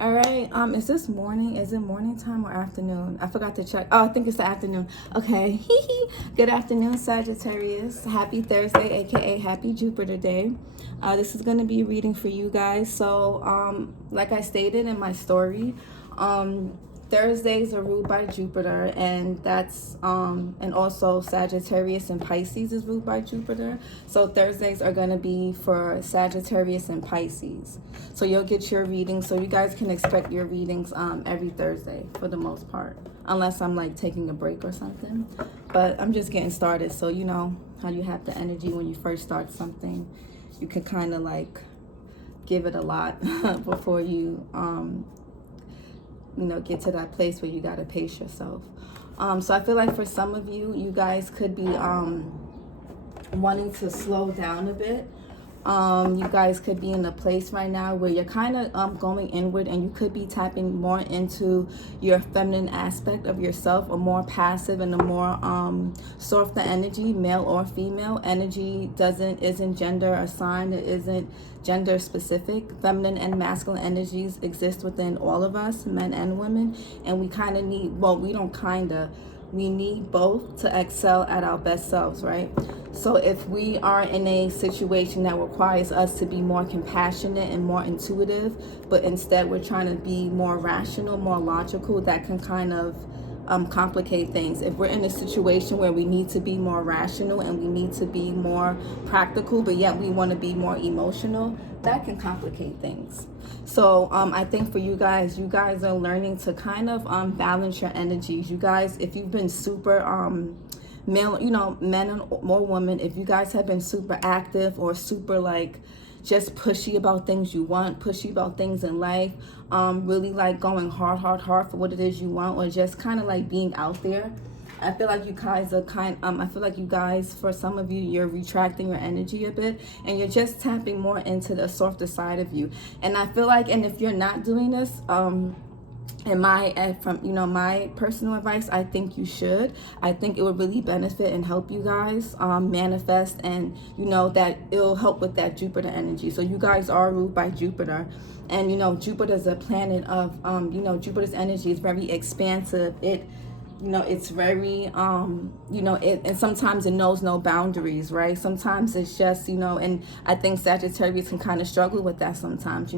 All right. Is this morning? Is it morning time or afternoon? I forgot to check. Oh, I think it's the afternoon. Okay. Good afternoon, Sagittarius. Happy Thursday, aka Happy Jupiter Day. This is gonna be a reading for you guys. So, like I stated in my story, Thursdays are ruled by Jupiter, and and also Sagittarius and Pisces is ruled by Jupiter. So Thursdays are going to be for Sagittarius and Pisces. So you'll get your readings. So you guys can expect your readings every Thursday for the most part, unless I'm like taking a break or something. But I'm just getting started. So you know how you have the energy when you first start something. You can kind of like give it a lot before you get to that place where you got to pace yourself. So I feel like for some of you, you guys could be wanting to slow down a bit. You guys could be in a place right now where you're kind of going inward, and you could be tapping more into your feminine aspect of yourself, a more passive and a more softer energy, male or female. Energy isn't gender assigned, it isn't gender specific. Feminine and masculine energies exist within all of us, men and women, and we kind of need, we need both to excel at our best selves, right? So if we are in a situation that requires us to be more compassionate and more intuitive, but instead we're trying to be more rational, more logical, that can kind of complicate things. If we're in a situation where we need to be more rational and we need to be more practical, but yet we want to be more emotional, that can complicate things. So I think for you guys are learning to kind of balance your energies. You guys, if you've been super male, men or women, if you guys have been super active or super like just pushy about things you want, pushy about things in life, really like going hard for what it is you want, or just kind of like being out there, I feel like you guys are I feel like you guys, for some of you, you're retracting your energy a bit, and you're just tapping more into the softer side of you. And I feel like, and if you're not doing this, my personal advice, I think you should. I think it would really benefit and help you guys manifest, and that it'll help with that Jupiter energy. So you guys are ruled by Jupiter, and Jupiter is a planet of Jupiter's energy is very expansive. It's very and sometimes it knows no boundaries, right? Sometimes it's just and I think Sagittarius can kind of struggle with that sometimes.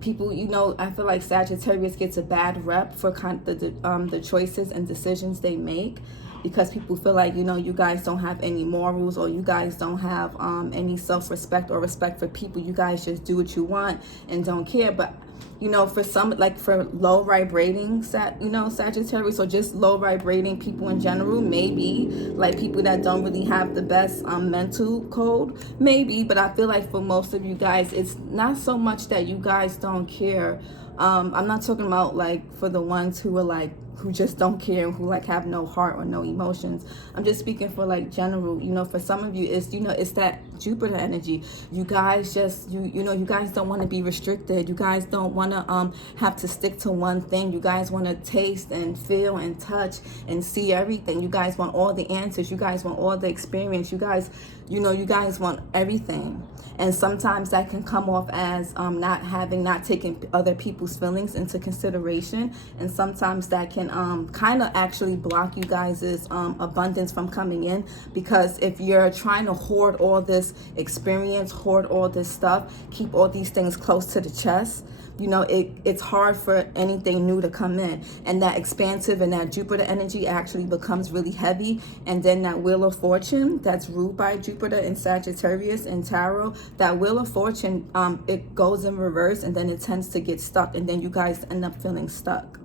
People, I feel like Sagittarius gets a bad rep for kind of the choices and decisions they make, because people feel like you guys don't have any morals, or you guys don't have any self-respect or respect for people. You guys just do what you want and don't care. But for some, like for low vibrating Sagittarius, or just low vibrating people in general, maybe like people that don't really have the best mental code, maybe. But I feel like for most of you guys, it's not so much that you guys don't care. I'm not talking about like for the ones who are who just don't care and who like have no heart or no emotions. I'm just speaking for like general. For some of you, it's that Jupiter energy. You guys just you guys don't want to be restricted. You guys don't want to have to stick to one thing. You guys want to taste and feel and touch and see everything. You guys want all the answers. You guys want all the experience. You guys want everything. And sometimes that can come off as not taking other people's feelings into consideration, and sometimes that can kind of actually block you guys' abundance from coming in, because if you're trying to hoard all this experience, hoard all this stuff, keep all these things close to the chest, it's hard for anything new to come in. And that expansive and that Jupiter energy actually becomes really heavy. And then that Wheel of Fortune that's ruled by Jupiter in Sagittarius and Tarot, that Wheel of Fortune, it goes in reverse, and then it tends to get stuck, and then you guys end up feeling stuck.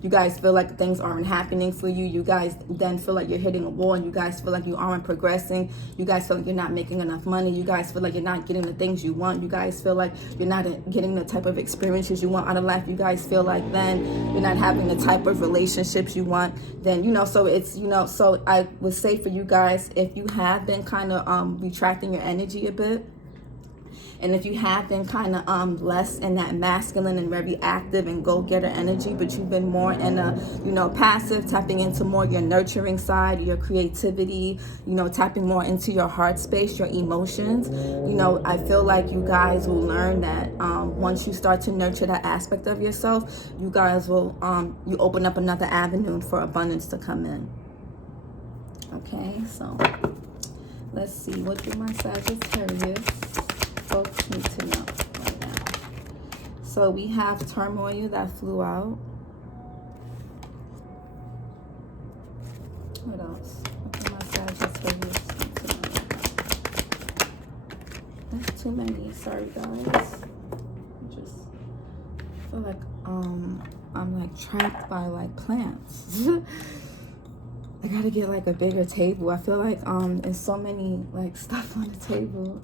You guys feel like things aren't happening for you. You guys then feel like you're hitting a wall, and you guys feel like you aren't progressing. You guys feel like you're not making enough money. You guys feel like you're not getting the things you want. You guys feel like you're not getting the type of experiences you want out of life. You guys feel like then you're not having the type of relationships you want. Then, so it's, so I would say for you guys, if you have been kind of retracting your energy a bit, And if you have been kind of less in that masculine and very active and go-getter energy, but you've been more in a, you know, passive, tapping into more your nurturing side, your creativity, you know, tapping more into your heart space, your emotions, you know, I feel like you guys will learn that once you start to nurture that aspect of yourself, you guys will, you open up another avenue for abundance to come in. Okay, so let's see, what do my Sagittarius folks need to know right now? So we have turmoil that flew out. What else? What do my Sagittarius need to know right now? That's too many, sorry guys. I just feel like I'm like trapped by like plants. I gotta get like a bigger table. I feel like there's so many like stuff on the table.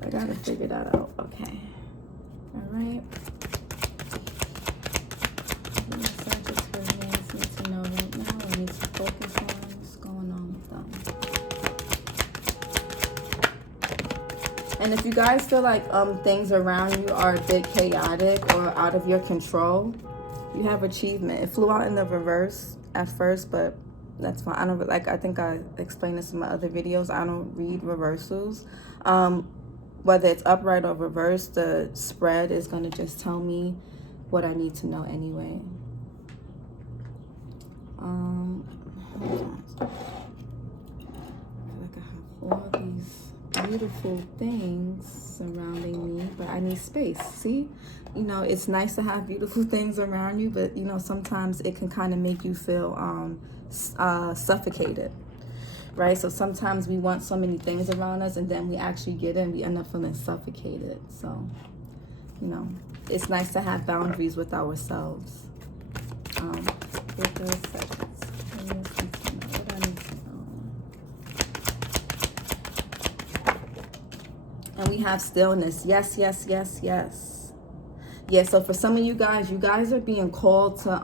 I gotta figure that out. Okay. All right. What do Sagittarius need to know right now? I need to focus on what's going on with them. And if you guys feel like things around you are a bit chaotic or out of your control, you have achievement. It flew out in the reverse at first, but that's fine. I don't like, I think I explained this in my other videos. I don't read reversals. Whether it's upright or reverse, the spread is going to just tell me what I need to know anyway. Hold on. I feel like I have all these beautiful things surrounding me, but I need space. See, you know, it's nice to have beautiful things around you, but you know, sometimes it can kind of make you feel suffocated, right? So sometimes we want so many things around us, and then we actually get in, we end up feeling suffocated. So, you know, it's nice to have boundaries with ourselves. With those seconds, what I need to know. And we have stillness. Yes, yes, yes, yes. Yeah, so for some of you guys are being called to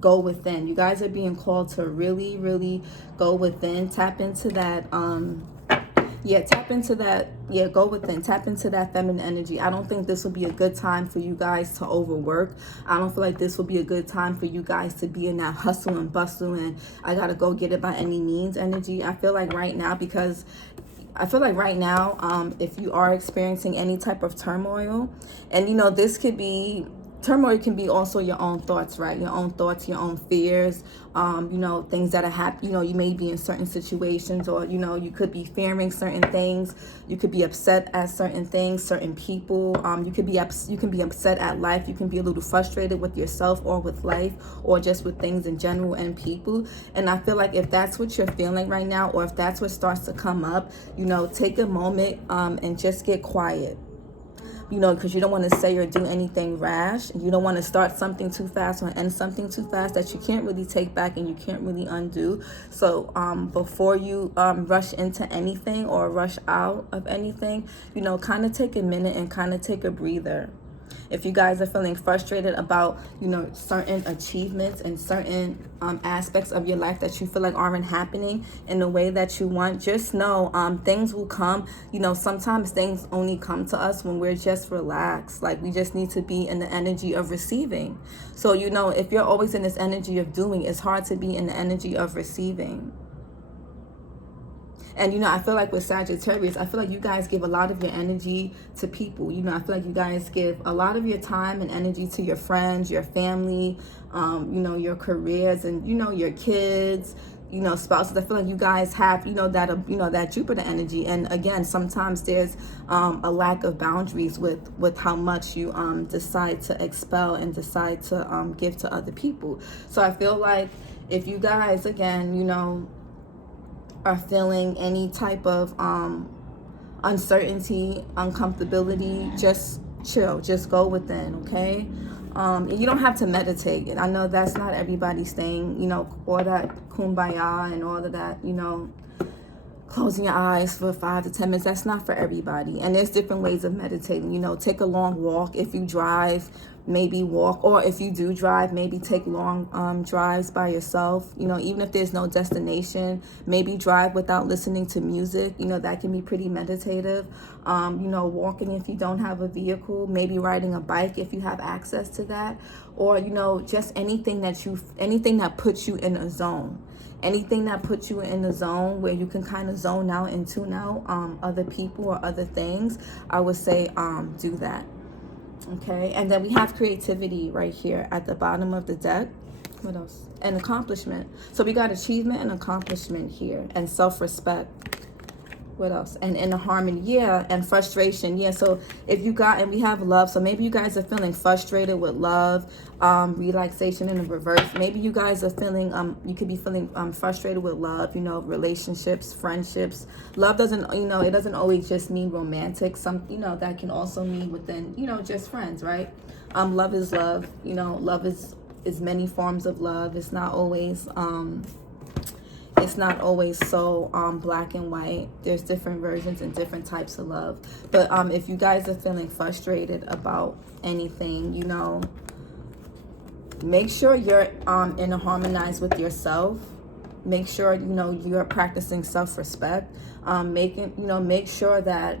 go within. You guys are being called to really, really go within. Tap into that, tap into that, go within. Tap into that feminine energy. I don't think this will be a good time for you guys to overwork. I don't feel like this will be a good time for you guys to be in that hustle and bustle and I gotta go get it by any means energy. I feel like right now, if you are experiencing any type of turmoil, and you know, this could be, turmoil can be also your own thoughts, right? Your own thoughts, your own fears, you know, things that are happening. You know, you may be in certain situations, or, you know, you could be fearing certain things. You could be upset at certain things, certain people. You can be upset at life. You can be a little frustrated with yourself or with life or just with things in general and people. And I feel like if that's what you're feeling right now, or if that's what starts to come up, you know, take a moment and just get quiet. You know, because you don't want to say or do anything rash. You don't want to start something too fast or end something too fast that you can't really take back and you can't really undo. So before you rush into anything or rush out of anything, you know, kind of take a minute and kind of take a breather. If you guys are feeling frustrated about, you know, certain achievements and certain aspects of your life that you feel like aren't happening in the way that you want, just know things will come. You know, sometimes things only come to us when we're just relaxed. Like, we just need to be in the energy of receiving. So, you know, if you're always in this energy of doing, it's hard to be in the energy of receiving. And, you know, I feel like with Sagittarius, I feel like you guys give a lot of your energy to people. You know, I feel like you guys give a lot of your time and energy to your friends, your family, you know, your careers, and, you know, your kids, you know, spouses. I feel like you guys have, that Jupiter energy. And again, sometimes there's a lack of boundaries with how much you decide to expel and decide to give to other people. So I feel like if you guys, again, you know, are feeling any type of uncertainty, uncomfortability, just chill, just go within, okay? You don't have to meditate. And I know that's not everybody's thing, you know, all that kumbaya and all of that, you know, closing your eyes for 5 to 10 minutes. That's not for everybody. And there's different ways of meditating. You know, take a long walk. If you drive, maybe walk. Or if you do drive, maybe take long drives by yourself. You know, even if there's no destination, maybe drive without listening to music. You know, that can be pretty meditative. You know, walking if you don't have a vehicle, maybe riding a bike if you have access to that. Or, you know, just anything that puts you in a zone. Anything that puts you in a zone where you can kind of zone out and tune out other people or other things, I would say do that. Okay, and then we have creativity right here at the bottom of the deck. What else? And accomplishment. So we got achievement and accomplishment here, and self-respect. What else? And inner harmony, yeah, and frustration, yeah. So if you got, and we have love, so maybe you guys are feeling frustrated with love, relaxation in the reverse. Maybe you guys are feeling, you could be feeling frustrated with love, you know, relationships, friendships. Love doesn't, you know, it doesn't always just mean romantic. Some, you know, that can also mean within, you know, just friends, right? Love is love, you know, love is many forms of love. It's not always, so black and white. There's different versions and different types of love. But if you guys are feeling frustrated about anything, you know, make sure you're in a harmonize with yourself. Make sure, you know, you're practicing self-respect. Make sure that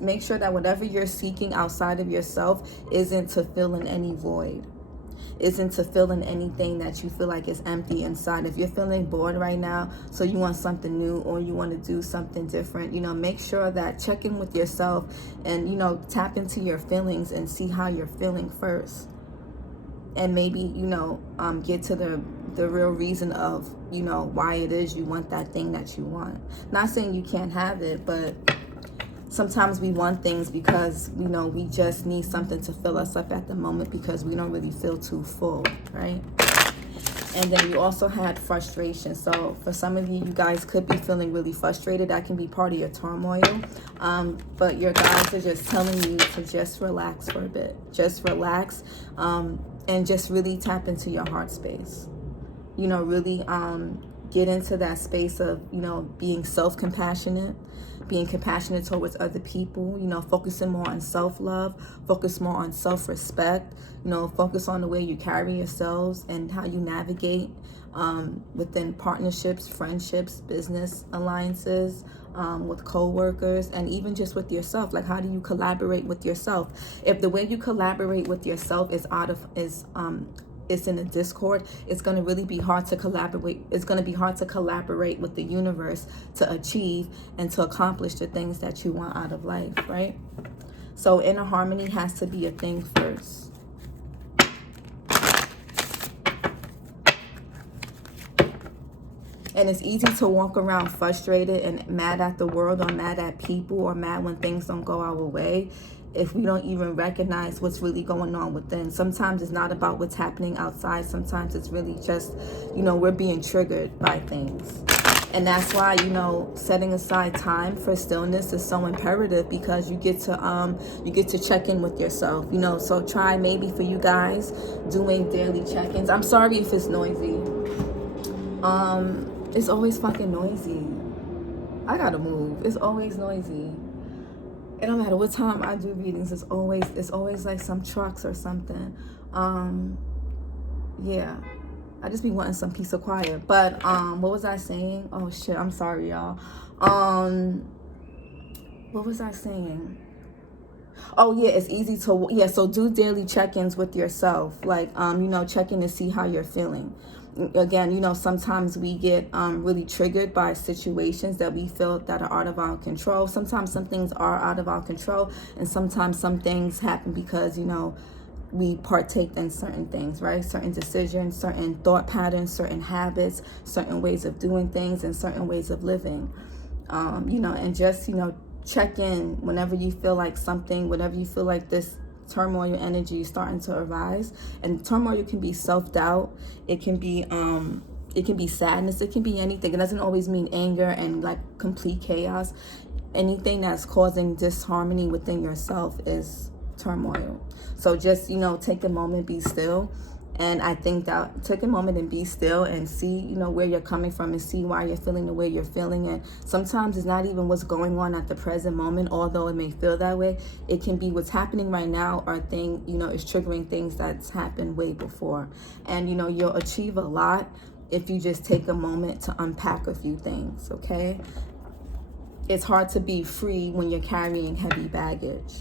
make sure that whatever you're seeking outside of yourself isn't to fill in any void. Isn't to fill in anything that you feel like is empty inside. If you're feeling bored right now, so you want something new or you want to do something different, you know, make sure that check in with yourself and, you know, tap into your feelings and see how you're feeling first. And maybe, you know, get to the real reason of, you know, why it is you want that thing that you want. Not saying you can't have it, but sometimes we want things because, you know, we just need something to fill us up at the moment because we don't really feel too full, right? And then you also had frustration. So for some of you, you guys could be feeling really frustrated. That can be part of your turmoil. But your guides are just telling you to just relax for a bit. Just relax and just really tap into your heart space. You know, really get into that space of, you know, being self-compassionate, being compassionate towards other people, you know, focusing more on self-love, focus more on self-respect, you know, focus on the way you carry yourselves and how you navigate within partnerships, friendships, business alliances, with co-workers, and even just with yourself. Like, how do you collaborate with yourself? If the way you collaborate with yourself is it's in a discord, it's going to really be hard to collaborate. It's going to be hard to collaborate with the universe to achieve and to accomplish the things that you want out of life, right? So inner harmony has to be a thing first. And it's easy to walk around frustrated and mad at the world or mad at people or mad when things don't go our way if we don't even recognize what's really going on within. Sometimes it's not about what's happening outside. Sometimes it's really just, you know, we're being triggered by things. And that's why, you know, setting aside time for stillness is so imperative, because you get to check in with yourself, you know. So try, maybe for you guys, doing daily check-ins. I'm sorry if it's noisy. It's always fucking noisy. I gotta move. It's always noisy. It don't matter what time I do readings. It's always like some trucks or something. Yeah. I just be wanting some peace of quiet. But what was I saying? Oh shit, I'm sorry, y'all. What was I saying? Oh yeah, it's easy to, yeah, so do daily check-ins with yourself. Like, you know, check in to see how you're feeling. Again, you know, sometimes we get really triggered by situations that we feel that are out of our control. Sometimes some things are out of our control, and sometimes some things happen because, you know, we partake in certain things, right? Certain decisions, certain thought patterns, certain habits, certain ways of doing things, and certain ways of living. You know, and just, you know, check in whenever you feel like something, whenever you feel like this turmoil energy is starting to arise. And turmoil can be self-doubt, it can be sadness, it can be anything. It doesn't always mean anger and like complete chaos. Anything that's causing disharmony within yourself is turmoil. So just, you know, take a moment, be still, And I think that take a moment and be still and see, you know, where you're coming from and see why you're feeling the way you're feeling. And sometimes it's not even what's going on at the present moment, although it may feel that way. It can be what's happening right now or thing, you know, is triggering things that's happened way before. And, you know, you'll achieve a lot if you just take a moment to unpack a few things, okay? It's hard to be free when you're carrying heavy baggage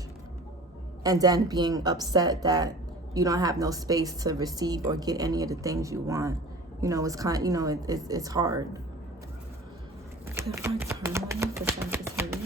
and then being upset that you don't have no space to receive or get any of the things you want. You know, it's kind, you know, it's hard. Clarify turmoil for Sagittarius.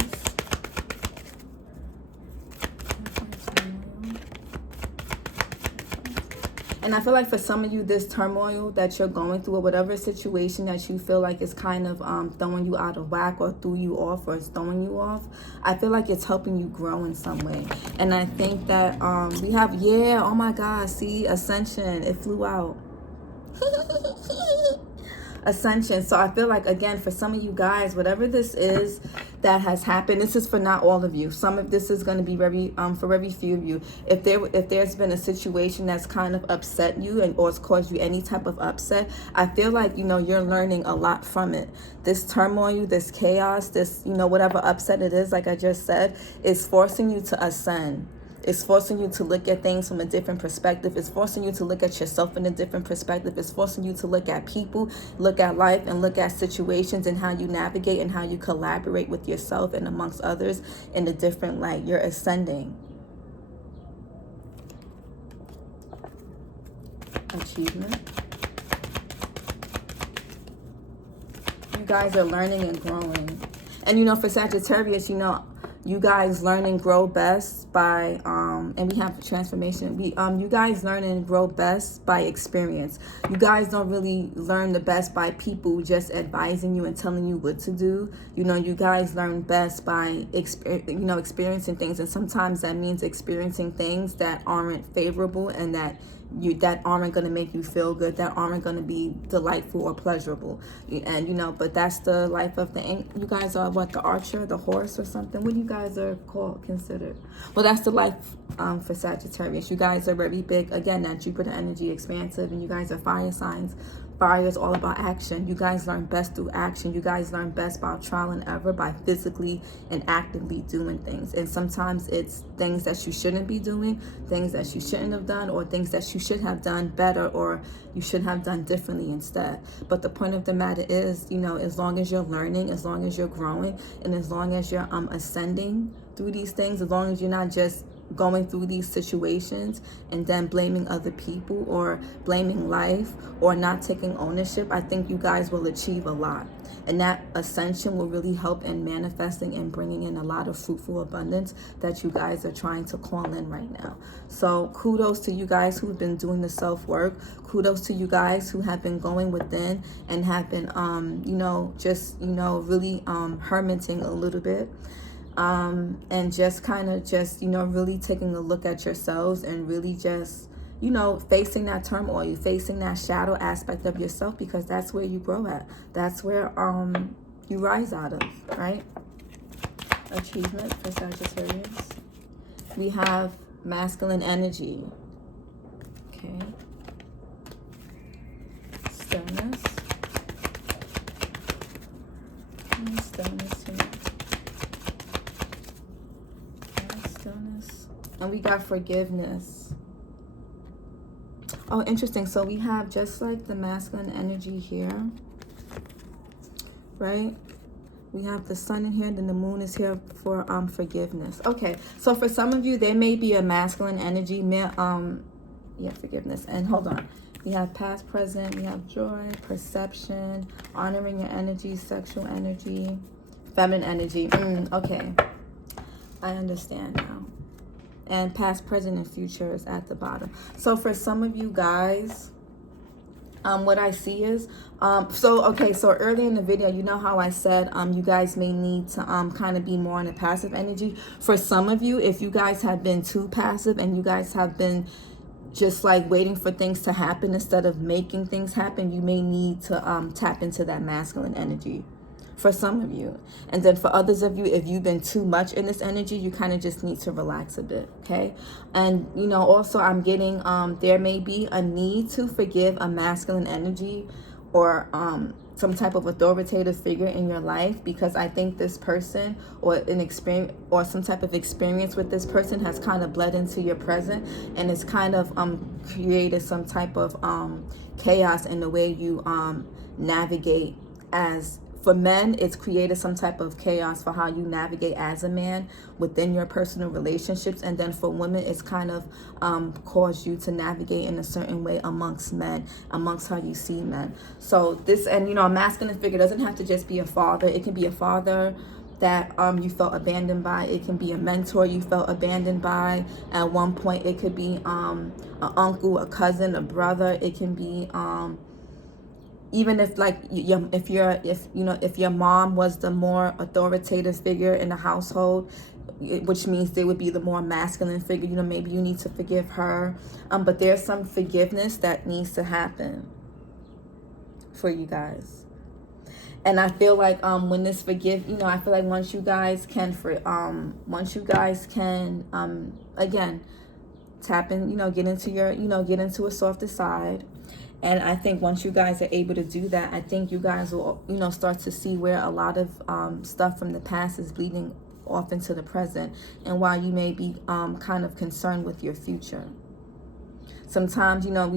And I feel like for some of you, this turmoil that you're going through or whatever situation that you feel like is kind of throwing you out of whack or threw you off or is throwing you off, I feel like it's helping you grow in some way. And I think that we have, yeah, oh my God, see, Ascension, it flew out. Ascension. So I feel like, again, for some of you guys, whatever this is that has happened, this is for not all of you. Some of this is going to be very for very few of you. If there's been a situation that's kind of upset you and or it's caused you any type of upset, I feel like, you know, you're learning a lot from it. This turmoil, this chaos, this, you know, whatever upset it is, like I just said, is forcing you to ascend. It's forcing you to look at things from a different perspective. It's forcing you to look at yourself in a different perspective. It's forcing you to look at people, look at life, and look at situations and how you navigate and how you collaborate with yourself and amongst others in a different light. You're ascending. Achievement. You guys are learning and growing. And, you know, for Sagittarius, you know, you guys learn and grow best by and we have transformation. You guys learn and grow best by experience. You guys don't really learn the best by people just advising you and telling you what to do. You know, you guys learn best by experiencing things, and sometimes that means experiencing things that aren't favorable and that aren't going to make you feel good, that aren't going to be delightful or pleasurable. And, you know, but that's the life of you guys are what, the archer, the horse or something? What do you guys are considered? Well, that's the life for Sagittarius. You guys are very big, again, that Jupiter energy, expansive, and you guys are fire signs. Fire is all about action. You guys learn best through action. You guys learn best by trial and error, by physically and actively doing things. And sometimes it's things that you shouldn't be doing, things that you shouldn't have done, or things that you should have done better or you should have done differently instead. But the point of the matter is, you know, as long as you're learning, as long as you're growing, and as long as you're ascending through these things, as long as you're not just going through these situations and then blaming other people or blaming life or not taking ownership, I think you guys will achieve a lot. And that ascension will really help in manifesting and bringing in a lot of fruitful abundance that you guys are trying to call in right now. So kudos to you guys who've been doing the self-work. Kudos to you guys who have been going within and have been, really hermiting a little bit. And just kind of really taking a look at yourselves and really just, facing that turmoil, facing that shadow aspect of yourself, because that's where you grow at. That's where you rise out of, right? Achievement for Sagittarius. We have masculine energy. Okay. Stillness. Stillness here. Stillness. And we got forgiveness. Oh, interesting. So we have just like the masculine energy here, right? We have the sun in here, then the moon is here for forgiveness. Okay, so for some of you, there may be a masculine energy, forgiveness. And hold on. We have past, present, we have joy, perception, honoring your energy, sexual energy, feminine energy. Okay, I understand now. And past, present, and future is at the bottom. So for some of you guys, what I see is, so earlier in the video, you know how I said you guys may need to kind of be more in a passive energy. For some of you, if you guys have been too passive and you guys have been just like waiting for things to happen instead of making things happen, you may need to tap into that masculine energy. for some of you. And then for others of you, if you've been too much in this energy, you kind of just need to relax a bit, okay? And, you know, also I'm getting, there may be a need to forgive a masculine energy or some type of authoritative figure in your life, because I think this person or an experience or some type of experience with this person has kind of bled into your present, and it's kind of created some type of chaos in the way you navigate. As for men, it's created some type of chaos for how you navigate as a man within your personal relationships. And then for women, it's kind of caused you to navigate in a certain way amongst men, amongst how you see men. So this, and you know, a masculine figure doesn't have to just be a father. It can be a father that you felt abandoned by. It can be a mentor you felt abandoned by at one point. It could be an uncle, a cousin, a brother. It can be even if like if your mom was the more authoritative figure in the household, which means they would be the more masculine figure, you know, maybe you need to forgive her. But there's some forgiveness that needs to happen for you guys. And I feel like when this forgive, you know, I feel like once you guys can again tap in, you know, get into a softer side. And I think once you guys are able to do that, I think you guys will, you know, start to see where a lot of stuff from the past is bleeding off into the present, and why you may be kind of concerned with your future. Sometimes, you know,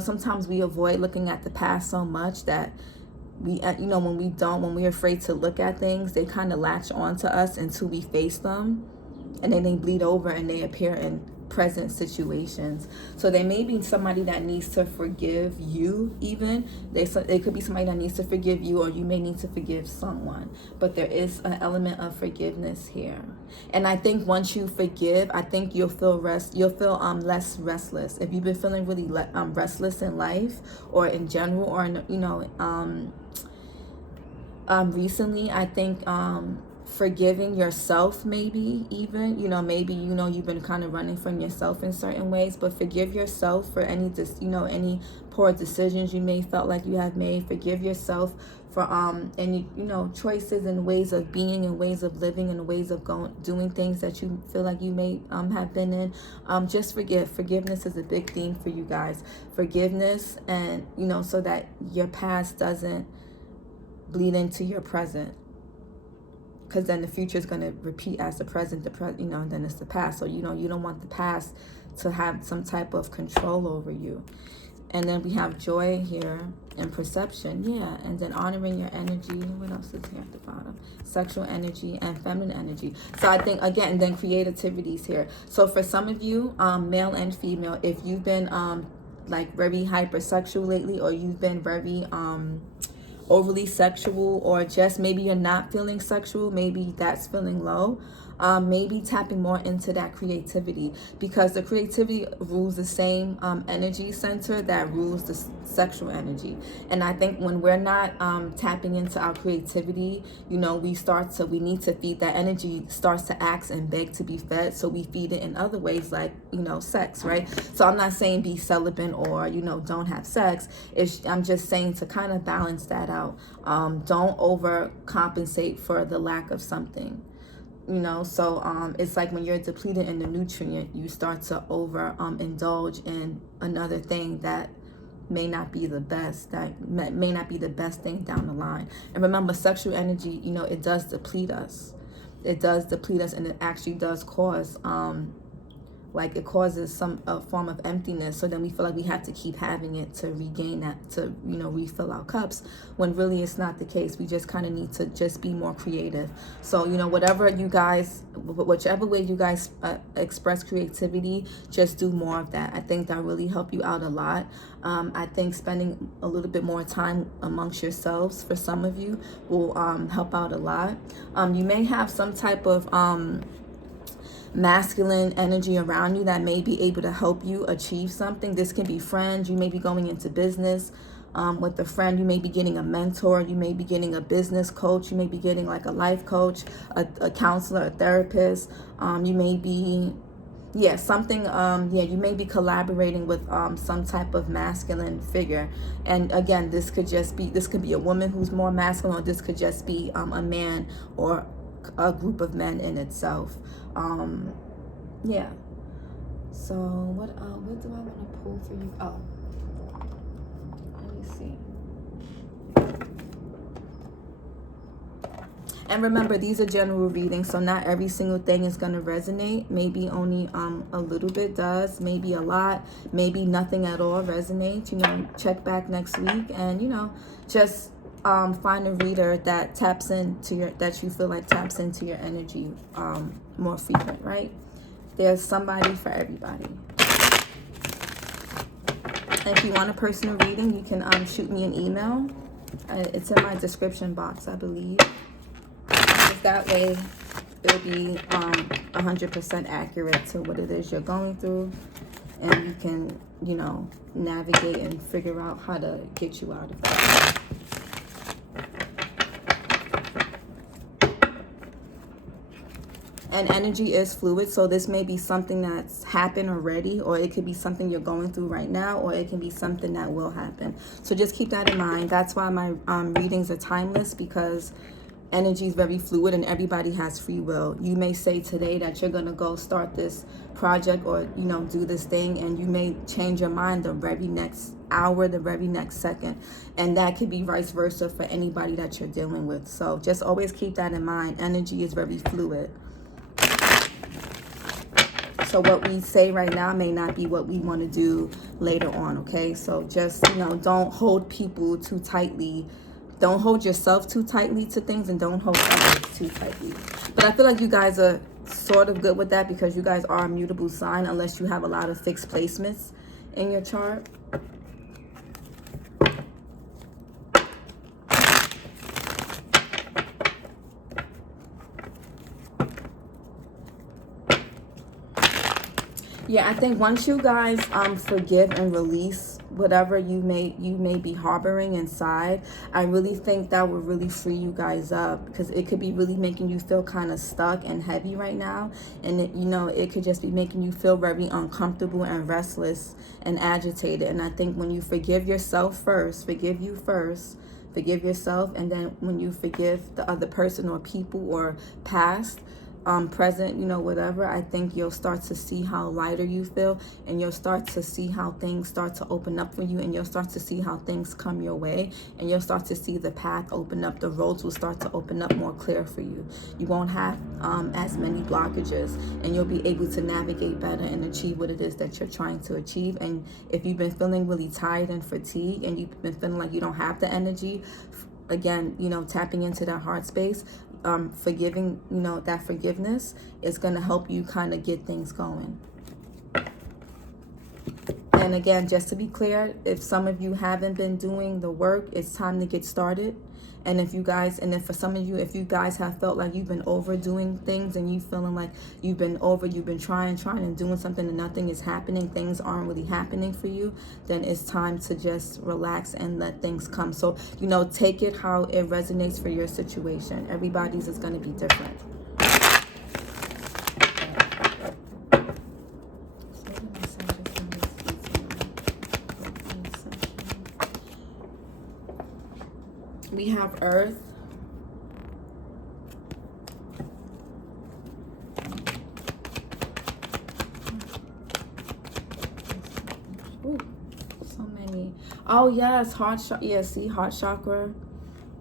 sometimes we avoid looking at the past so much that we, you know, when we're afraid to look at things, they kind of latch onto us until we face them, and then they bleed over and they appear in present situations. So there may be somebody that needs to forgive you. Even it could be somebody that needs to forgive you, or you may need to forgive someone. But there is an element of forgiveness here. And I think once you forgive, I think you'll feel less restless. If you've been feeling really restless in life or in general, or you know, recently, I think forgiving yourself, maybe even, you know, maybe, you know, you've been kind of running from yourself in certain ways, but forgive yourself for any any poor decisions you may felt like you have made. Forgive yourself for any, you know, choices and ways of being and ways of living and ways of doing things that you feel like you may have been in. Just forgive. Forgiveness is a big theme for you guys. Forgiveness, and you know, so that your past doesn't bleed into your present, because then the future is going to repeat as the present, you know, and then it's the past. So, you know, you don't want the past to have some type of control over you. And then we have joy here and perception, yeah. And then honoring your energy. What else is here at the bottom? Sexual energy and feminine energy. So I think, again, then creativity is here. So for some of you, male and female, if you've been like very hypersexual lately, or you've been very overly sexual, or just maybe you're not feeling sexual, maybe that's feeling low, maybe tapping more into that creativity, because the creativity rules the same energy center that rules the sexual energy. And I think when we're not tapping into our creativity, you know, we need to feed that energy, starts to ask and beg to be fed. So we feed it in other ways, like, you know, sex, right? So I'm not saying be celibate or, you know, don't have sex. I'm just saying to kind of balance that out. Don't overcompensate for the lack of something. You know, so it's like when you're depleted in the nutrient, you start to indulge in another thing that may not be the best, thing down the line. And remember, sexual energy, you know, it does deplete us. And it actually does cause it causes a form of emptiness. So then we feel like we have to keep having it to regain that, to, you know, refill our cups, when really it's not the case. We just kind of need to just be more creative. So, you know, whichever way you guys express creativity, just do more of that. I think that really help you out a lot. I think spending a little bit more time amongst yourselves for some of you will help out a lot. You may have some type of masculine energy around you that may be able to help you achieve something. This can be friends. You may be going into business with a friend. You may be getting a mentor. You may be getting a business coach. You may be getting like a life coach, a counselor, a therapist. You may be Yeah, something, yeah, you may be collaborating with some type of masculine figure. And again, this could be a woman who's more masculine, or this could just be a man or a group of men in itself. Yeah. So what do I want to pull for you? Oh, let me see. And remember, these are general readings, so not every single thing is going to resonate. Maybe only a little bit does, maybe a lot, maybe nothing at all resonates. You know, check back next week, and you know, just find a reader that taps into that you feel like taps into your energy more frequent, right? There's somebody for everybody. And if you want a personal reading, you can shoot me an email. It's in my description box, I believe. That way it'll be 100% accurate to what it is you're going through, and you can, you know, navigate and figure out how to get you out of that. And energy is fluid, so this may be something that's happened already, or it could be something you're going through right now, or it can be something that will happen. So just keep that in mind. That's why my readings are timeless, because energy is very fluid and everybody has free will. You may say today that you're going to go start this project, or, you know, do this thing, and you may change your mind the very next hour, the very next second. And that could be vice versa for anybody that you're dealing with. So just always keep that in mind. Energy is very fluid. So what we say right now may not be what we want to do later on, okay? So just, you know, don't hold people too tightly. Don't hold yourself too tightly to things, and don't hold others too tightly. But I feel like you guys are sort of good with that, because you guys are a mutable sign, unless you have a lot of fixed placements in your chart. Yeah, I think once you guys forgive and release whatever you may be harboring inside, I really think that will really free you guys up, because it could be really making you feel kind of stuck and heavy right now, and you know, it could just be making you feel very uncomfortable and restless and agitated. And I think when you forgive yourself first, forgive yourself, and then when you forgive the other person or people or past, present, you know, whatever, I think you'll start to see how lighter you feel, and you'll start to see how things start to open up for you, and you'll start to see how things come your way, and you'll start to see the path open up. The roads will start to open up more clear for you. You won't have as many blockages, and you'll be able to navigate better and achieve what it is that you're trying to achieve. And if you've been feeling really tired and fatigued, and you've been feeling like you don't have the energy, again, you know, tapping into that heart space, forgiving, you know, that forgiveness is going to help you kind of get things going. And again, just to be clear, if some of you haven't been doing the work, it's time to get started. And if for some of you, if you guys have felt like you've been overdoing things, and you feeling like you've been trying and doing something and nothing is happening, things aren't really happening for you, then it's time to just relax and let things come. So, you know, take it how it resonates for your situation. Everybody's is going to be different. We have Earth. Ooh, so many. Oh yes, heart chakra. Yeah, see, heart chakra.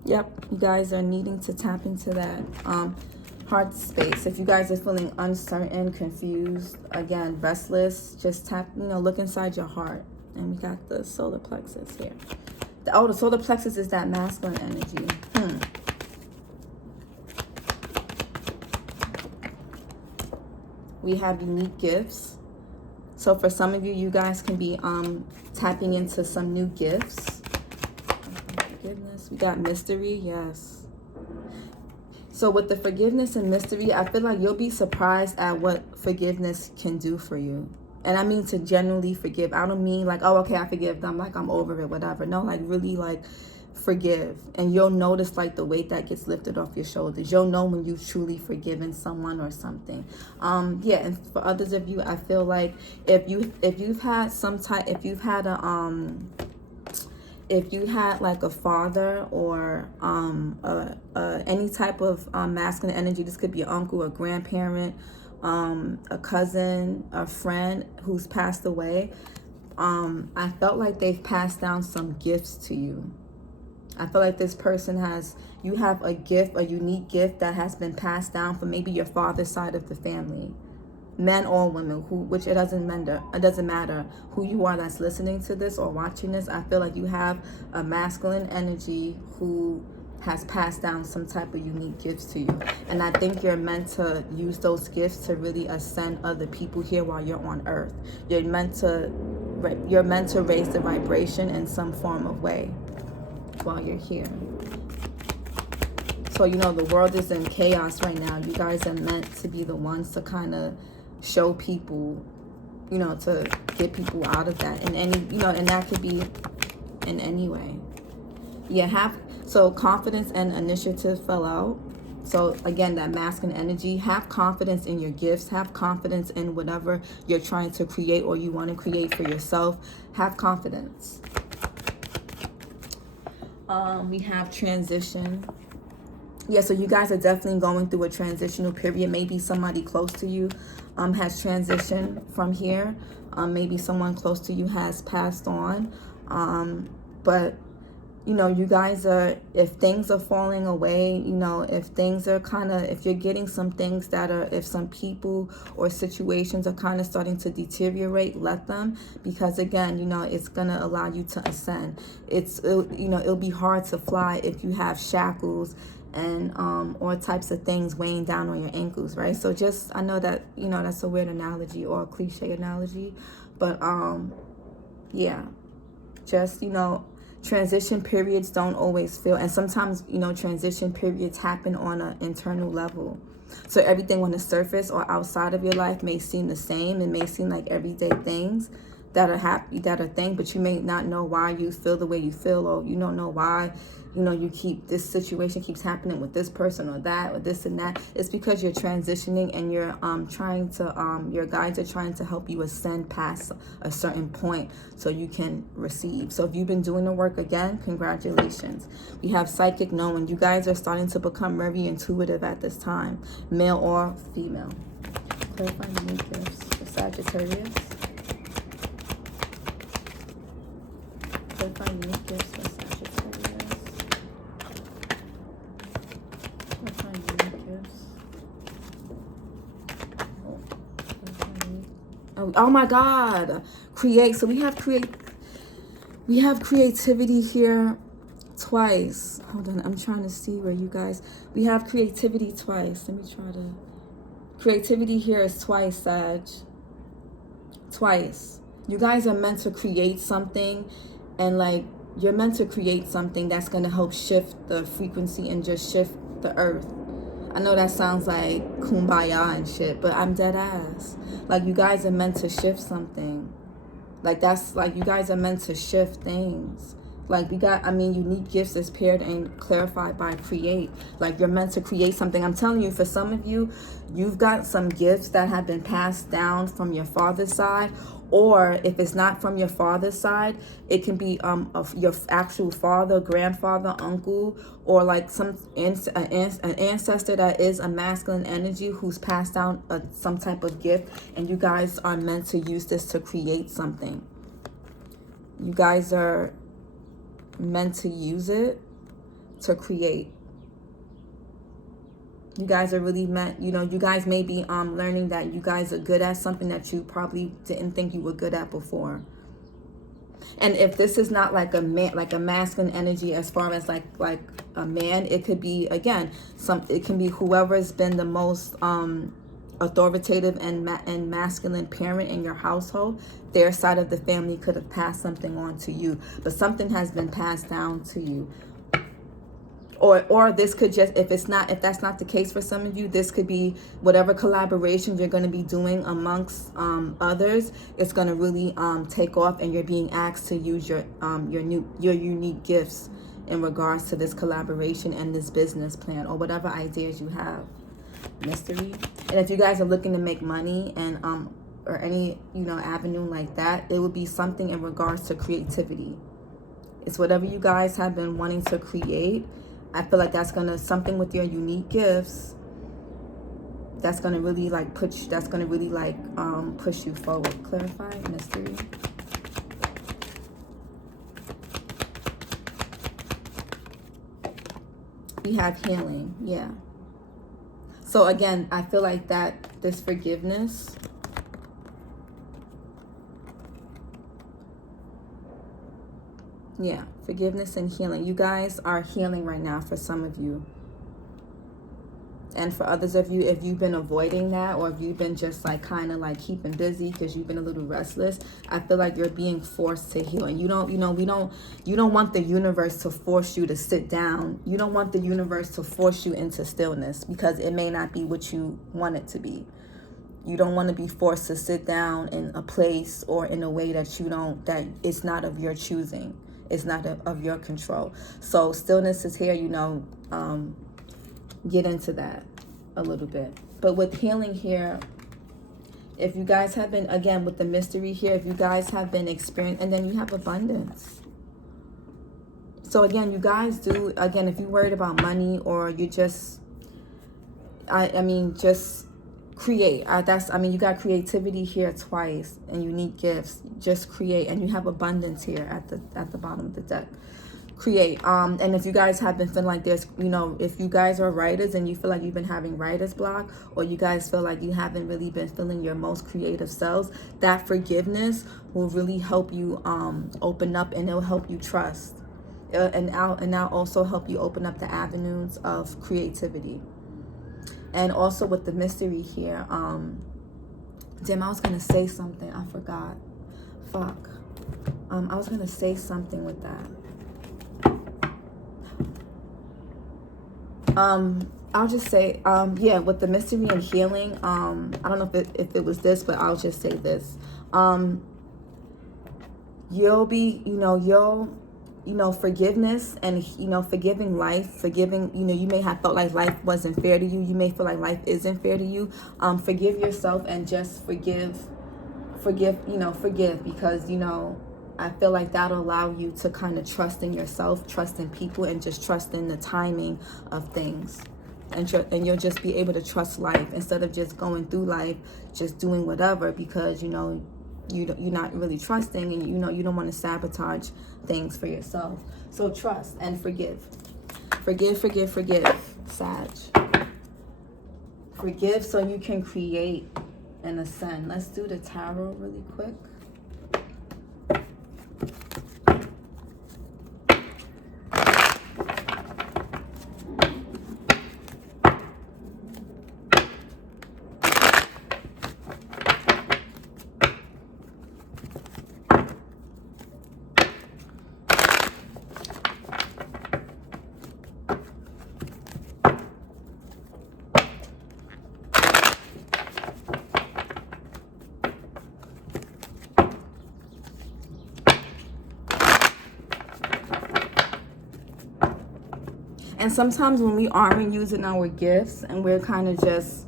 Yep, you guys are needing to tap into that heart space. If you guys are feeling uncertain, confused, again, restless, just tap, you know, look inside your heart. And we got the solar plexus here. Oh, the solar plexus is that masculine energy. We have unique gifts. So for some of you, you guys can be tapping into some new gifts. Forgiveness. We got mystery. Yes. So with the forgiveness and mystery, I feel like you'll be surprised at what forgiveness can do for you. And I mean to genuinely forgive. I don't mean like, oh, okay, I forgive them, like I'm over it, whatever. No, like really, like forgive, and you'll notice like the weight that gets lifted off your shoulders. You'll know when you've truly forgiven someone or something. Yeah, and for others of you, I feel like if you've had some type, if you had like a father or any type of masculine energy, this could be an uncle, a grandparent, a cousin, a friend who's passed away. I felt like they've passed down some gifts to you. I feel like this person you have a gift, a unique gift that has been passed down from maybe your father's side of the family. Men or women, which it doesn't matter who you are that's listening to this or watching this. I feel like you have a masculine energy who has passed down some type of unique gifts to you. And I think you're meant to use those gifts to really ascend other people here while you're on earth. You're meant to raise the vibration in some form of way while you're here. So, the world is in chaos right now. You guys are meant to be the ones to kind of show people, to get people out of that. And and that could be in any way. Yeah, so confidence and initiative fell out. So again, that masculine energy, have confidence in your gifts, have confidence in whatever you're trying to create or you want to create for yourself. Have confidence. We have transition. Yeah, so you guys are definitely going through a transitional period. Maybe somebody close to you has transitioned from here. Maybe someone close to you has passed on. But you guys are, if things are falling away, if things are if you're getting some things if some people or situations are kind of starting to deteriorate, let them, because again, it's going to allow you to ascend. It'll be hard to fly if you have shackles and all types of things weighing down on your ankles, right? So I know that, that's a weird analogy or a cliche analogy, but yeah, just, transition periods don't always feel, and sometimes, transition periods happen on an internal level. So everything on the surface or outside of your life may seem the same. It may seem like everyday things that are things, but you may not know why you feel the way you feel, or you don't know why, this situation keeps happening with this person or that or this and that. It's because you're transitioning and you're your guides are trying to help you ascend past a certain point so you can receive. So if you've been doing the work, again, congratulations. We have psychic knowing. You guys are starting to become very intuitive at this time, male or female. Clarify the new gifts for Sagittarius. Clarify the new gifts for Sagittarius. Oh my God, create. So we have creativity here twice. Hold on, I'm trying to see where you guys, we have creativity twice. Let me try to, creativity here is twice, Sag. Twice. You guys are meant to create something, and you're meant to create something that's going to help shift the frequency and just shift the earth. I know that sounds like kumbaya and shit, but I'm dead ass. You guys are meant to shift something. You guys are meant to shift things. Unique gifts is paired and clarified by create. You're meant to create something. I'm telling you, for some of you, you've got some gifts that have been passed down from your father's side. Or if it's not from your father's side, it can be of your actual father, grandfather, uncle, or an ancestor that is a masculine energy who's passed down some type of gift, and you guys are meant to use this to create something. You guys are meant to use it to create. You guys are really meant, you guys may be learning that you guys are good at something that you probably didn't think you were good at before. And if this is not like a man, like a masculine energy, as far as like a man, it could be, again, it can be whoever's been the most authoritative and masculine parent in your household. Their side of the family could have passed something on to you, but something has been passed down to you. Or this could just, if that's not the case for some of you, this could be whatever collaboration you're going to be doing amongst others. It's going to really take off, and you're being asked to use your unique gifts in regards to this collaboration and this business plan or whatever ideas you have. Mystery. And if you guys are looking to make money and or any, you know, avenue like that, it would be something in regards to creativity. It's whatever you guys have been wanting to create. I feel like that's gonna, something with your unique gifts, that's gonna really like push you forward. Clarify. Mystery. We have healing. Yeah. So again, I feel like that this forgiveness, yeah, forgiveness and healing. You guys are healing right now for some of you. And for others of you, if you've been avoiding that, or if you've been just like kind of like keeping busy because you've been a little restless, I feel like you're being forced to heal. And you don't want the universe to force you to sit down. You don't want the universe to force you into stillness, because it may not be what you want it to be. You don't want to be forced to sit down in a place or in a way that that it's not of your choosing. It's not of your control. So stillness is here, you know. Get into that a little bit. But with healing here, if you guys have been, again, with the mystery here, if you guys have been experiencing, and then you have abundance. So again, you guys do, again, if you're worried about money, or you just, I mean, just create. You got creativity here twice and unique gifts. Just create, and you have abundance here at the bottom of the deck. Create. And if you guys have been feeling like there's, you know, if you guys are writers and you feel like you've been having writer's block, or you guys feel like you haven't really been feeling your most creative selves, that forgiveness will really help you open up, and it'll help you trust, and now also help you open up the avenues of creativity. And also with the mystery here, damn, I was gonna say something, I forgot. Fuck. I was gonna say something with that. I'll just say, yeah, with the mystery and healing, I don't know if it was this, but I'll just say this. You'll be, forgiveness and, forgiving life, you may have felt like life wasn't fair to you. You may feel like life isn't fair to you. Forgive yourself and just forgive, because, I feel like that'll allow you to kind of trust in yourself, trust in people, and just trust in the timing of things. And you'll just be able to trust life instead of just going through life, just doing whatever, because, you're not really trusting, and, you don't want to sabotage things for yourself. So trust and forgive. Forgive, Sag. Forgive so you can create and ascend. Let's do the tarot really quick. And sometimes when we aren't using our gifts, and we're kind of just,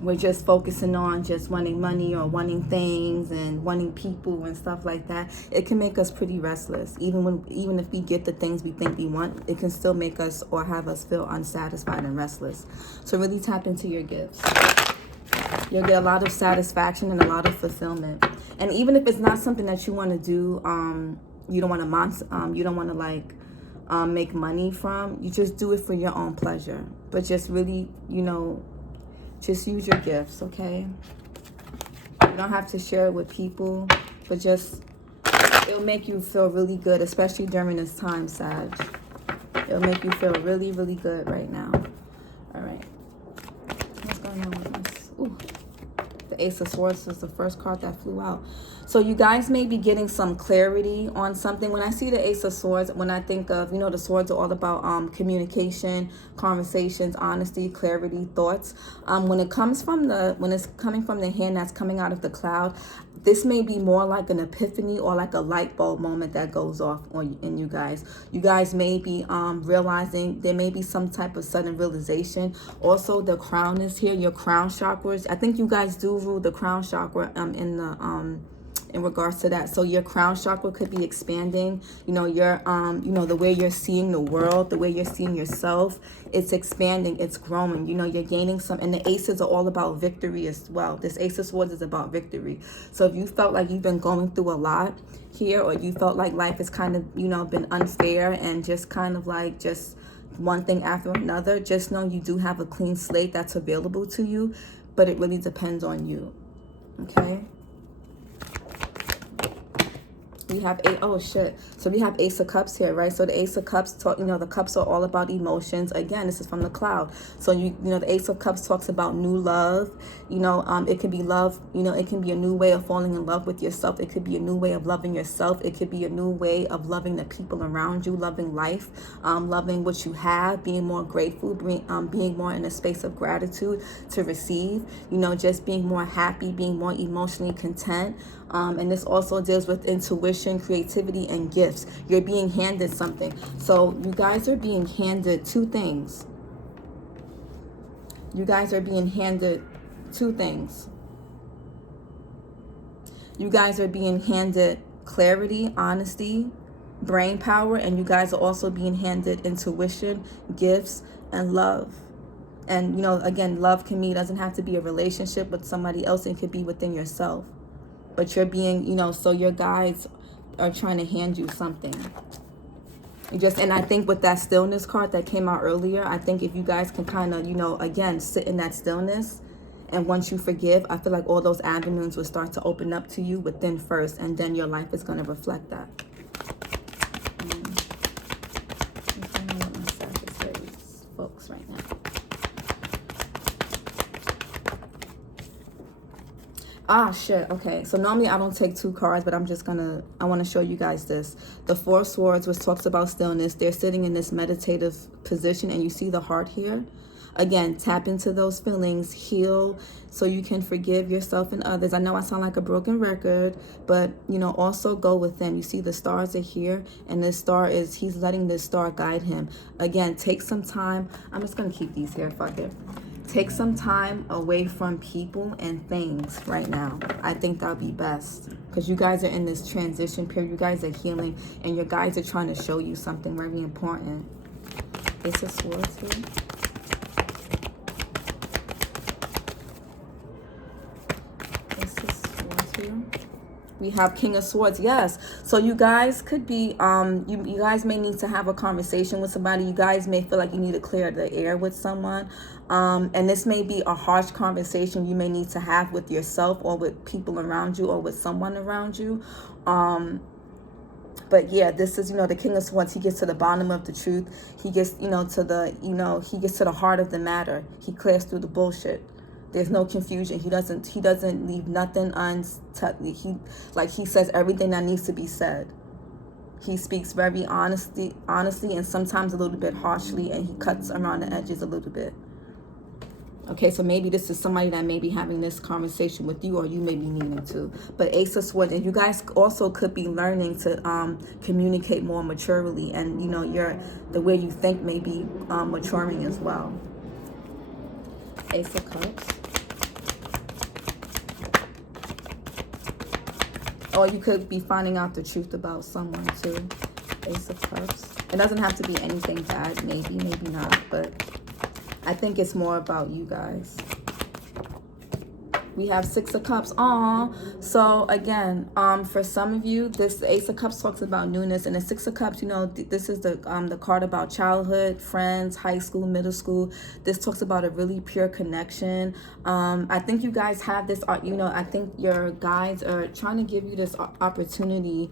we're just focusing on just wanting money or wanting things and wanting people and stuff like that, it can make us pretty restless. Even if we get the things we think we want, it can still make us or have us feel unsatisfied and restless. So really tap into your gifts. You'll get a lot of satisfaction and a lot of fulfillment. And even if it's not something that you want to do, you don't want to make money from, you just do it for your own pleasure. But just really, just use your gifts, okay? You don't have to share it with people, but just, it'll make you feel really good, especially during this time, Sag. It'll make you feel really, really good right now. All right. What's going on with this? Ooh. The Ace of Swords is the first card that flew out. So you guys may be getting some clarity on something. When I see the Ace of Swords, when I think of, you know, the swords are all about communication, conversations, honesty, clarity, thoughts. When it's coming from the hand that's coming out of the cloud, this may be more like an epiphany or like a light bulb moment that goes off in you guys. You guys may be realizing there may be some type of sudden realization. Also, the crown is here, your crown chakras. I think you guys do rule the crown chakra in regards to that. So your crown chakra could be expanding. You know, your the way you're seeing the world, the way you're seeing yourself, it's expanding, it's growing. You know, you're gaining some, and the aces are all about victory as well. This Ace of Swords is about victory. So if you felt like you've been going through a lot here, or you felt like life has kind of, you know, been unfair and just kind of like just one thing after another, just know you do have a clean slate that's available to you, but it really depends on you. Okay. We have so we have Ace of Cups here, right? So the Ace of Cups talk, you know, the cups are all about emotions. Again, this is from the cloud. So you know, the Ace of Cups talks about new love. You know, it can be love, you know, it can be a new way of falling in love with yourself. It could be a new way of loving yourself. It could be a new way of loving the people around you, loving life, loving what you have, being more grateful, being more in a space of gratitude to receive, you know, just being more happy, being more emotionally content. And this also deals with intuition, creativity, and gifts. You're being handed something. So you guys are being handed two things. You guys are being handed two things. You guys are being handed clarity, honesty, brain power, and you guys are also being handed intuition, gifts, and love. And, you know, again, love can mean, doesn't have to be a relationship with somebody else. It could be within yourself. But you're being, you know, so your guides are trying to hand you something. And I think with that stillness card that came out earlier, I think if you guys can kind of, you know, again, sit in that stillness, and once you forgive, I feel like all those avenues will start to open up to you within first, and then your life is going to reflect that. I don't know what my Sagittarius folks right now. Shit. Okay, so normally I don't take two cards, but I want to show you guys this. The Four of Swords, which talks about stillness. They're sitting in this meditative position, and you see the heart here. Again, tap into those feelings, heal, so you can forgive yourself and others. I know I sound like a broken record, but, you know, also go with them. You see the stars are here, and this star is, he's letting this star guide him. Again, take some time. I'm just going to keep these here, fuck it. Take some time away from people and things right now. I think that'll be best, because you guys are in this transition period. You guys are healing, and your guides are trying to show you something very important. Ace of Swords here. Ace of Swords here. We have King of Swords. Yes. So you guys could be, you guys may need to have a conversation with somebody. You guys may feel like you need to clear the air with someone. And this may be a harsh conversation you may need to have with yourself, or with people around you, or with someone around you. But yeah, this is, you know, the King of Swords. He gets to the bottom of the truth. He gets, you know, he gets to the heart of the matter. He clears through the bullshit. There's no confusion. He doesn't leave nothing untouched. He says everything that needs to be said. He speaks very honestly, and sometimes a little bit harshly, and he cuts around the edges a little bit. Okay, so maybe this is somebody that may be having this conversation with you, or you may be needing to. But Ace of Swords, and you guys also could be learning to communicate more maturely, and, you know, the way you think may be maturing as well. Ace of Cups. Or you could be finding out the truth about someone too. Ace of Cups. It doesn't have to be anything bad, maybe not, but I think it's more about you guys. We have Six of Cups. So again, for some of you, this Ace of Cups talks about newness, and the Six of Cups, you know, this is the card about childhood, friends, high school, middle school. This talks about a really pure connection. I think you guys have this, you know, I think your guides are trying to give you this opportunity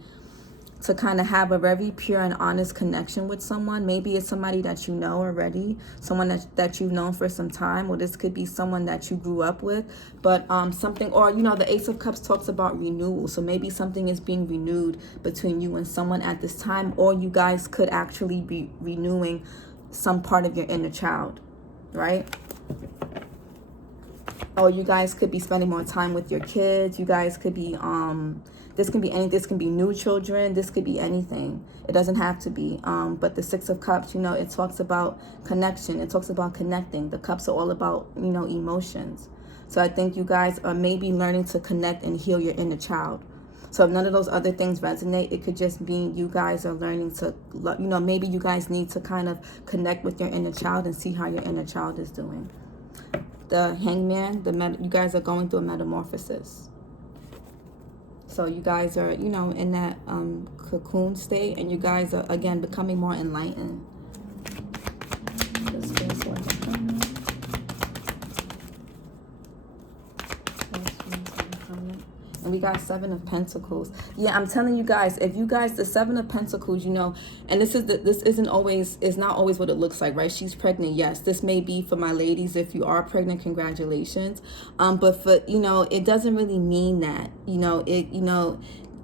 to kind of have a very pure and honest connection with someone. Maybe it's somebody that you know already, someone that you've known for some time, or this could be someone that you grew up with. But something, or you know, the Ace of Cups talks about renewal, so maybe something is being renewed between you and someone at this time, or you guys could actually be renewing some part of your inner child, right? Or you guys could be spending more time with your kids. You guys could be this can be this can be new children, this could be anything. It doesn't have to be. But the Six of Cups, you know, it talks about connection. It talks about connecting. The cups are all about, you know, emotions. So I think you guys are maybe learning to connect and heal your inner child. So if none of those other things resonate, it could just be you guys are learning to, you know, maybe you guys need to kind of connect with your inner child and see how your inner child is doing. The Hangman, you guys are going through a metamorphosis. So you guys are, you know, in that cocoon state, and you guys are, again, becoming more enlightened. And we got Seven of Pentacles. Yeah, I'm telling you guys, if you guys, the Seven of Pentacles, you know, and this isn't always, is not always what it looks like, right? She's pregnant. Yes, this may be for my ladies. If you are pregnant, congratulations. But for, you know, it doesn't really mean that, you know,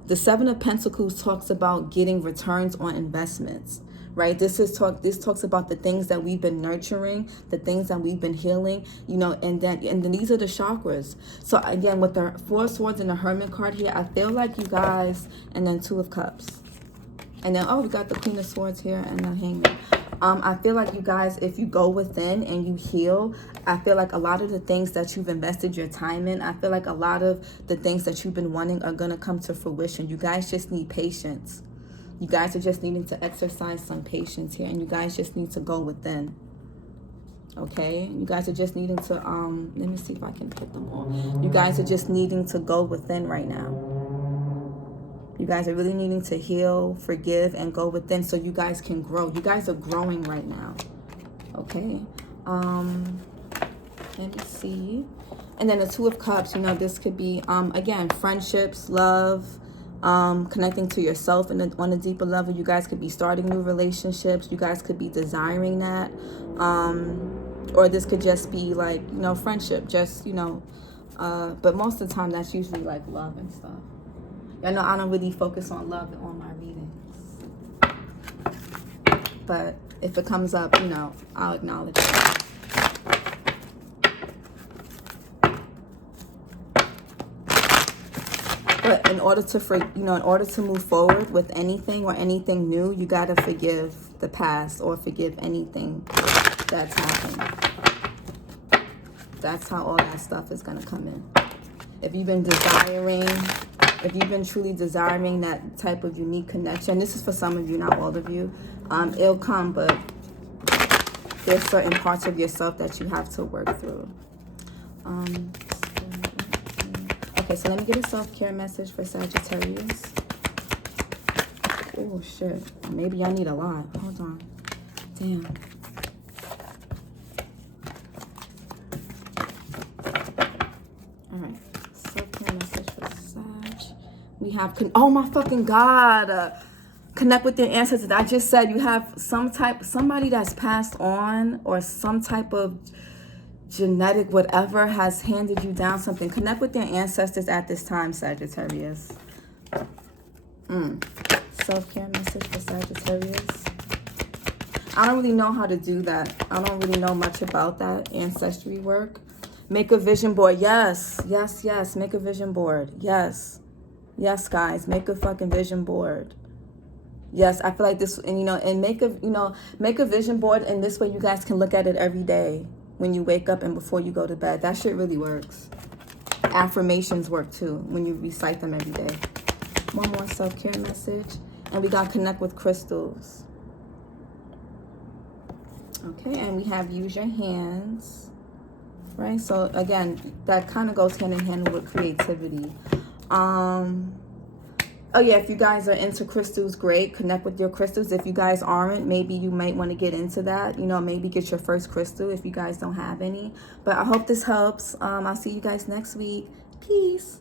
the Seven of Pentacles talks about getting returns on investments. Right, this talks about the things that we've been nurturing, the things that we've been healing, you know, and then these are the chakras. So again, with the Four of Swords and the Hermit card here, I feel like you guys, and then Two of Cups, and then we got the Queen of Swords here and the Hangman. I feel like you guys, if you go within and you heal, I feel like a lot of the things that you've invested your time in, I feel like a lot of the things that you've been wanting are gonna come to fruition. You guys just need patience. You guys are just needing to exercise some patience here, and you guys just need to go within. Okay? You guys are just needing to, let me see if I can put them on. You guys are just needing to go within right now. You guys are really needing to heal, forgive, and go within so you guys can grow. You guys are growing right now. Okay? Let me see. And then the Two of Cups, you know, this could be, again, friendships, love, connecting to yourself and on a deeper level. You guys could be starting new relationships. You guys could be desiring that, or this could just be like, you know, friendship, just, you know, but most of the time that's usually like love and stuff. I know I don't really focus on love on my readings, but if it comes up, you know, I'll acknowledge it. But in order to move forward with anything or anything new, you got to forgive the past or forgive anything that's happened. That's how all that stuff is going to come in. If you've been truly desiring that type of unique connection, this is for some of you, not all of you, it'll come, but there's certain parts of yourself that you have to work through. Okay, so let me get a self-care message for Sagittarius. Oh, shit. Maybe I need a lot. Hold on. Damn. All right. Self-care message for Sag. We have... Oh, my fucking God. Connect with your ancestors. I just said you have somebody that's passed on, or some type of genetic whatever has handed you down something. Connect with your ancestors at this time, Sagittarius. Self-care message for Sagittarius. I don't really know how to do that. I don't really know much about that ancestry work. Make a vision board. Yes, yes, yes. Make a vision board. Yes. Yes, guys. Make a fucking vision board. Yes, I feel like this, and and make a vision board, and this way you guys can look at it every day when you wake up and before you go to bed. That shit really works. Affirmations work too when you recite them every day. One more self-care message, and we got connect with crystals. Okay, and we have use your hands, right? So again, that kind of goes hand in hand with creativity. Oh yeah, if you guys are into crystals, great. Connect with your crystals. If you guys aren't, maybe you might want to get into that. Maybe get your first crystal if you guys don't have any. But I hope this helps. I'll see you guys next week. Peace.